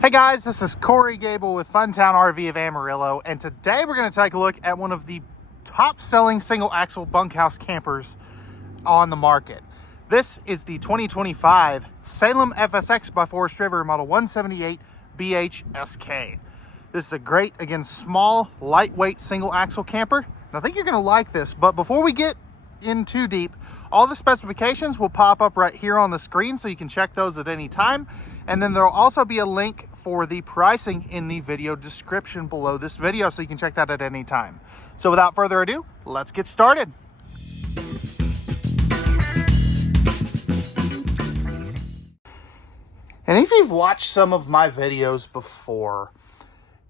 Hey guys, this is Cory Gabel with Fun Town RV of Amarillo, and today we're going to take a look at one of the top-selling single-axle bunkhouse campers on the market. This is the 2025 Salem FSX by Forest River Model 178 BHSK. This is a great, again, small, lightweight single-axle camper, and I think you're going to like this. But before we get in too deep, all the specifications will pop up right here on the screen, so you can check those at any time. And then there'll also be a link for the pricing in the video description below this video, so you can check that at any time. So without further ado, let's get started. And if you've watched some of my videos before,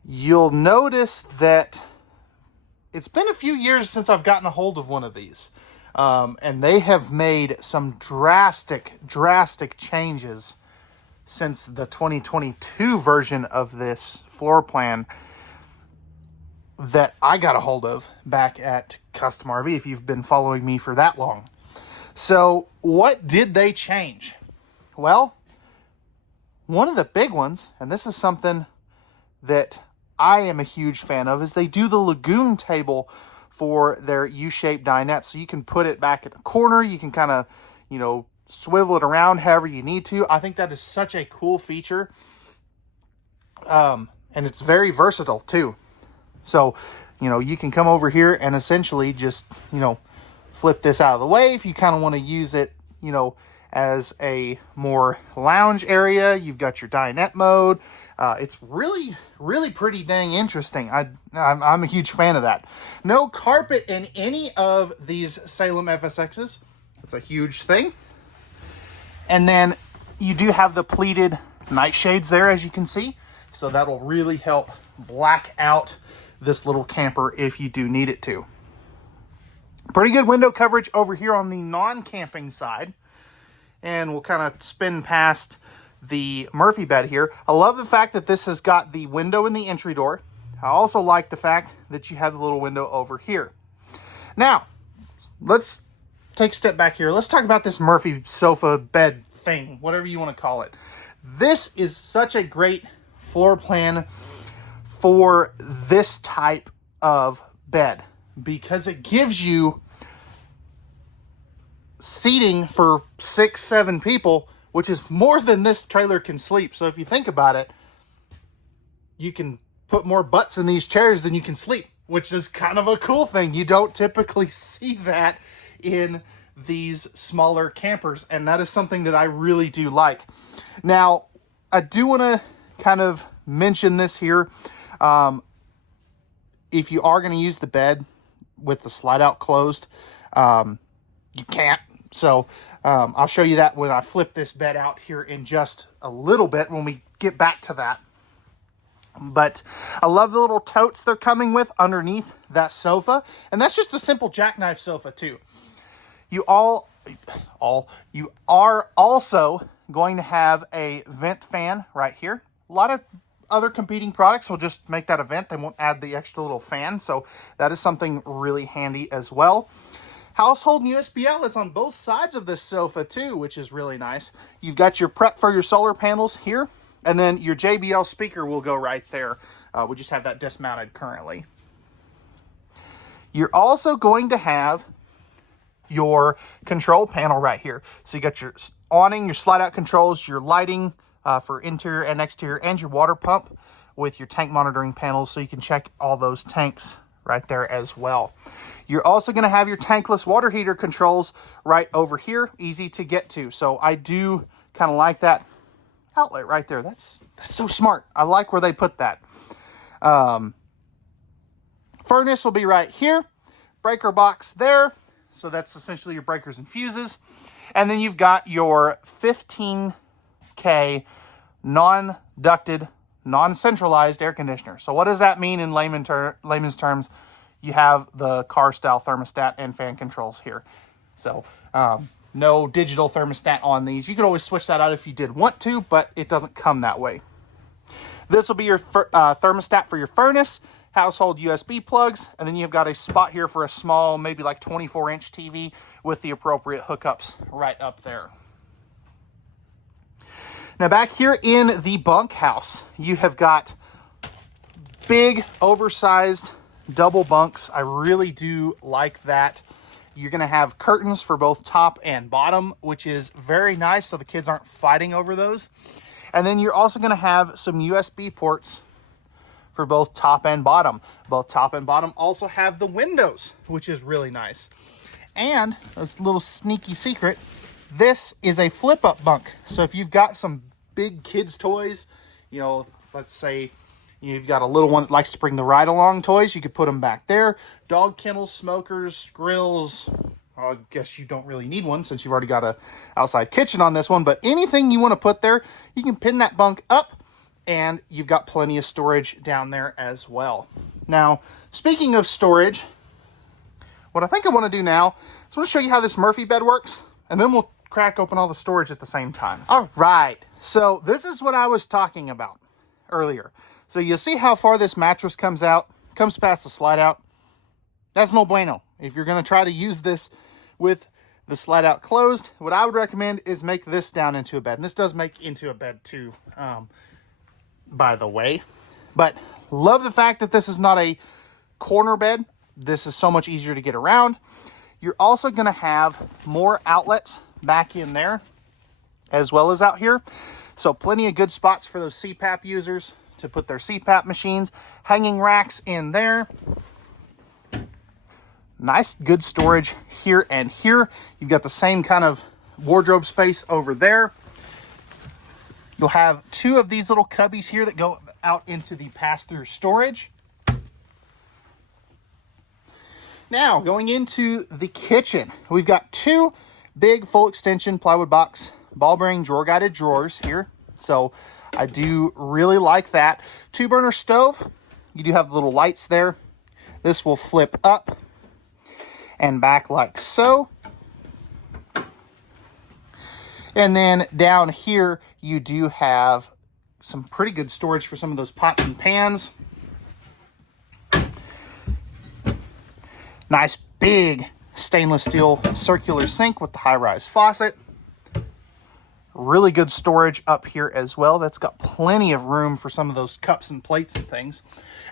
you'll notice that it's been a few years since I've gotten a hold of one of these. And they have made some drastic changes since the 2022 version of this floor plan that I got a hold of back at Custom RV, if you've been following me for that long. So what did they change? Well, one of the big ones, and this is something that I am a huge fan of, is they do the lagoon table for their U-shaped dinette. So you can put it back at the corner. You can kind of, swivel it around however you need to. I think that is such a cool feature. And it's very versatile too. So, you can come over here and essentially just, flip this out of the way. If you kind of want to use it, as a more lounge area, you've got your dinette mode. It's really pretty dang interesting. I'm a huge fan of that. No carpet in any of these Salem FSXs. It's a huge thing. And then you do have the pleated night shades there, as you can see. So that'll really help black out this little camper if you do need it to. Pretty good window coverage over here on the non-camping side. And we'll kind of spin past the Murphy bed here. I love the fact that this has got the window in the entry door. I also like the fact that you have the little window over here. Now, let's take a step back here. Let's talk about this Murphy sofa bed thing, whatever you want to call it. This is such a great floor plan for this type of bed because it gives you seating for 6-7 people, which is more than this trailer can sleep. So if you think about it, you can put more butts in these chairs than you can sleep, which is kind of a cool thing. You don't typically see that in these smaller campers, and that is something that I really do like. Now, I do want to kind of mention this here. If you are going to use the bed with the slide out closed, you can't. So I'll show you that when I flip this bed out here in just a little bit when we get back to that. But I love the little totes they're coming with underneath that sofa. And that's just a simple jackknife sofa too. You are also going to have a vent fan right here. A lot of other competing products will just make that a vent. They won't add the extra little fan. So that is something really handy as well. Household USB outlets on both sides of this sofa too, which is really nice. You've got your prep for your solar panels here, and then your JBL speaker will go right there. We just have that dismounted currently. You're also going to have your control panel right here. So you got your awning, your slide out controls, your lighting for interior and exterior, and your water pump with your tank monitoring panels, so you can check all those tanks right there as well. You're also going to have your tankless water heater controls right over here, easy to get to. So I do kind of like that outlet right there. That's so smart. I like where they put that. Furnace will be right here. Breaker box there. So that's essentially your breakers and fuses. And then you've got your 15K non-ducted, non-centralized air conditioner. So what does that mean in layman's terms? You have the car style thermostat and fan controls here. So no digital thermostat on these. You could always switch that out if you did want to, but it doesn't come that way. This will be your thermostat for your furnace, household USB plugs, and then you've got a spot here for a small, maybe like 24-inch TV with the appropriate hookups right up there. Now back here in the bunkhouse, you have got big, oversized double bunks. I really do like that. You're going to have curtains for both top and bottom, which is very nice, so the kids aren't fighting over those. And then you're also going to have some USB ports for both top and bottom. Both top and bottom also have the windows, which is really nice. And this little sneaky secret, this is a flip-up bunk. So if you've got some big kids' toys, you know, let's say you've got a little one that likes to bring the ride-along toys, you could put them back there. Dog kennels, smokers, grills. I guess you don't really need one since you've already got a outside kitchen on this one, but anything you want to put there, you can pin that bunk up, and you've got plenty of storage down there as well. Now, speaking of storage, what I think I want to do now is I want to show you how this Murphy bed works, and then we'll crack open all the storage at the same time. All right, so this is what I was talking about earlier. So you see how far this mattress comes past the slide out? That's no bueno. If you're going to try to use this with the slide out closed, what I would recommend is make this down into a bed. And this does make into a bed too, by the way. But love the fact that this is not a corner bed. This is so much easier to get around. You're also going to have more outlets back in there as well as out here. So plenty of good spots for those CPAP users to put their CPAP machines. Hanging racks in there. Nice, good storage here and here. You've got the same kind of wardrobe space over there. You'll have two of these little cubbies here that go out into the pass-through storage. Now, going into the kitchen, we've got two big full extension plywood box ball bearing drawer guided drawers here. So I do really like that. 2-burner stove. You do have the little lights there. This will flip up and back like so. And then down here, you do have some pretty good storage for some of those pots and pans. Nice big stainless steel circular sink with the high-rise faucet. Really good storage up here as well. That's got plenty of room for some of those cups and plates and things.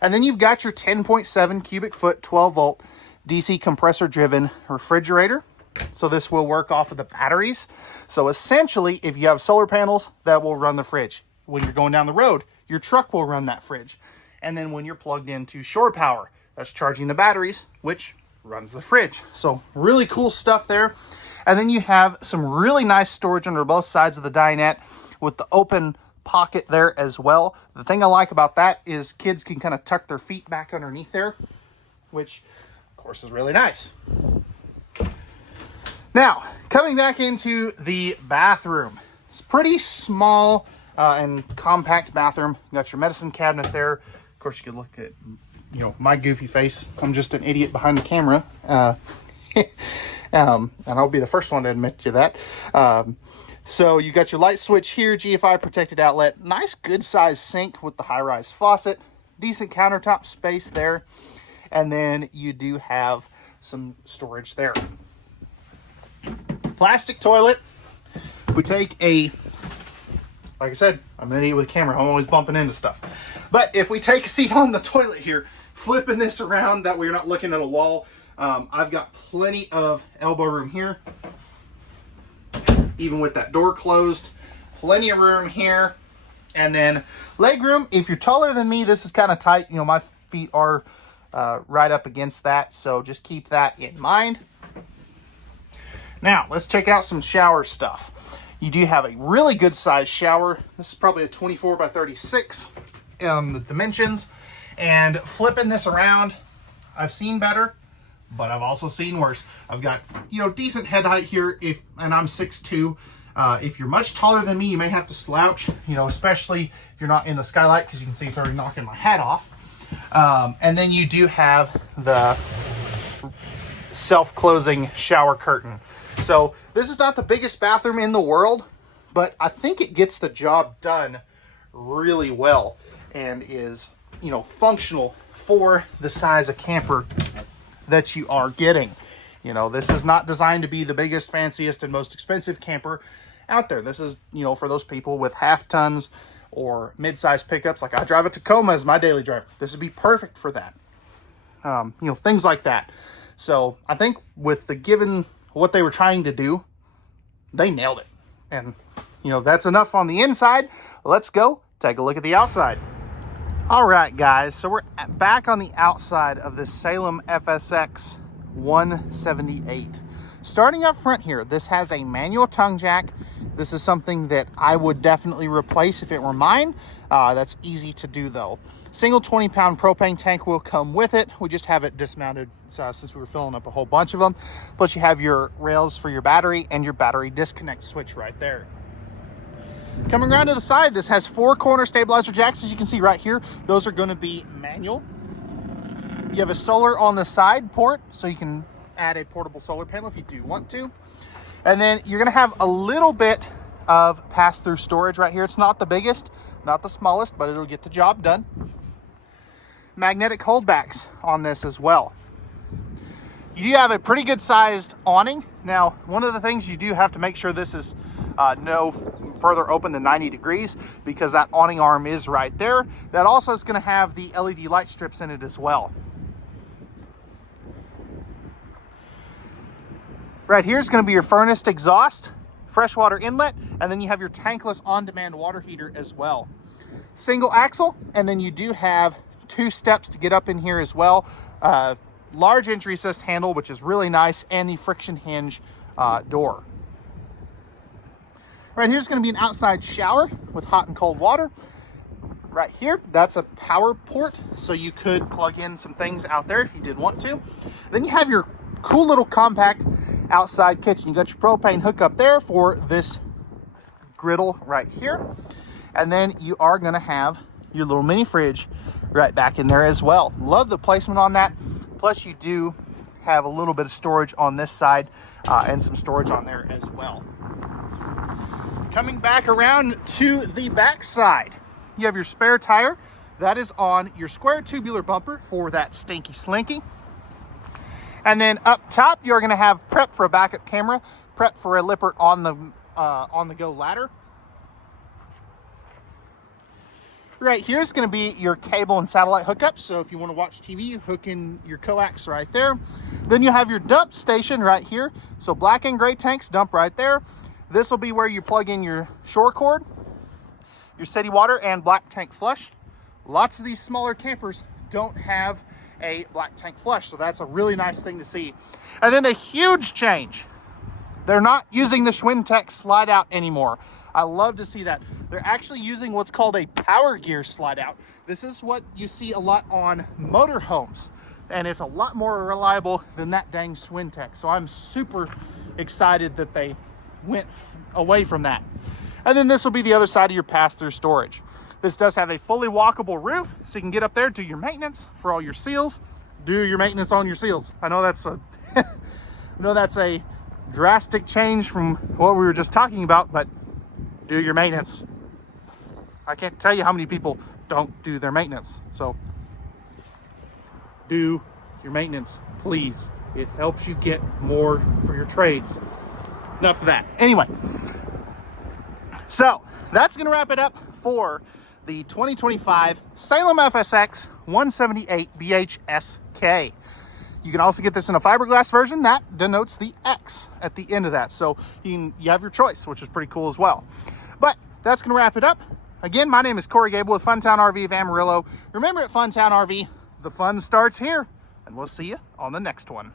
And then you've got your 10.7 cubic foot, 12 volt DC compressor driven refrigerator. So this will work off of the batteries. So essentially, if you have solar panels, that will run the fridge. When you're going down the road, your truck will run that fridge. And then when you're plugged into shore power, that's charging the batteries, which runs the fridge. So really cool stuff there. And then you have some really nice storage under both sides of the dinette with the open pocket there as well. The thing I like about that is kids can kind of tuck their feet back underneath there, which of course is really nice. Now, coming back into the bathroom. It's pretty small and compact bathroom. You got your medicine cabinet there. Of course, you can look at, you know, my goofy face. I'm just an idiot behind the camera. And I'll be the first one to admit to that. So you got your light switch here, GFI protected outlet, nice good sized sink with the high-rise faucet, decent countertop space there, and then you do have some storage there. Plastic toilet. We take a, like I said, I'm an idiot with a camera. I'm always bumping into stuff. But if we take a seat on the toilet here, flipping this around, that way you're not looking at a wall, I've got plenty of elbow room here. Even with that door closed, plenty of room here. And then leg room, if you're taller than me, this is kind of tight. You know, my feet are right up against that, so just keep that in mind. Now, let's check out some shower stuff. You do have a really good size shower. This is probably a 24 by 36 the dimensions. And flipping this around, I've seen better, but I've also seen worse. I've got, you know, decent head height here, and I'm 6'2". If you're much taller than me, you may have to slouch, you know, especially if you're not in the skylight, because you can see it's already knocking my hat off. And then you do have the self-closing shower curtain. So this is not the biggest bathroom in the world, but I think it gets the job done really well and is, you know, functional for the size of camper that you are getting. You know, this is not designed to be the biggest, fanciest, and most expensive camper. out there. This is, you know, for those people with half tons or mid-sized pickups. Like I drive a Tacoma as my daily driver. This would be perfect for that. You know, things like that. So I think with the given what they were trying to do, they nailed it. And, you know, that's enough on the inside. Let's go take a look at the outside. All right, guys. So we're back on the outside of this Salem FSX 178. Starting up front here, this has a manual tongue jack. This is something that I would definitely replace if it were mine. That's easy to do though. Single 20-pound propane tank will come with it. We just have it dismounted since we were filling up a whole bunch of them. Plus you have your rails for your battery and your battery disconnect switch right there. Coming around to the side, this has 4 corner stabilizer jacks, as you can see right here. Those are going to be manual. You have a solar on the side port, so you can add a portable solar panel if you do want to. And then you're going to have a little bit of pass-through storage right here. It's not the biggest, not the smallest, but it'll get the job done. Magnetic holdbacks on this as well. You do have a pretty good sized awning. Now, one of the things you do have to make sure this is no further open than 90 degrees, because that awning arm is right there. That also is going to have the LED light strips in it as well. Right here is going to be your furnace exhaust, freshwater inlet, and then you have your tankless on-demand water heater as well. Single axle, and then you do have 2 steps to get up in here as well. Large entry assist handle, which is really nice, and the friction hinge door. Right here's going to be an outside shower with hot and cold water. Right here, that's a power port, so you could plug in some things out there if you did want to. Then you have your cool little compact outside kitchen. You got your propane hookup there for this griddle right here. And then you are going to have your little mini fridge right back in there as well. Love the placement on that. Plus you do have a little bit of storage on this side and some storage on there as well. Coming back around to the back side, you have your spare tire. That is on your square tubular bumper for that stinky slinky. And then up top, you're going to have prep for a backup camera, prep for a Lippert on the go ladder. Right here is going to be your cable and satellite hookup. So if you want to watch TV, you hook in your coax right there. Then you have your dump station right here. So black and gray tanks dump right there. This will be where you plug in your shore cord, your city water, and black tank flush. Lots of these smaller campers don't have a black tank flush, so that's a really nice thing to see. And then a huge change. They're not using the Schwintek slide out anymore. I love to see that. They're actually using what's called a power gear slide out. This is what you see a lot on motorhomes, and it's a lot more reliable than that dang Schwintek. So I'm super excited that they went away from that. And then this will be the other side of your pass-through storage. This does have a fully walkable roof, so you can get up there, do your maintenance for all your seals, do your maintenance on your seals. I know that's a a drastic change from what we were just talking about, but do your maintenance. I can't tell you how many people don't do their maintenance. So do your maintenance, please. It helps you get more for your trades. Enough of that. Anyway, so that's going to wrap it up for the 2025 Salem FSX 178 BHSK. You can also get this in a fiberglass version. That denotes the X at the end of that. So you have your choice, which is pretty cool as well. But that's going to wrap it up. Again, my name is Cory Gabel with Fun Town RV of Amarillo. Remember, at Fun Town RV, the fun starts here, and we'll see you on the next one.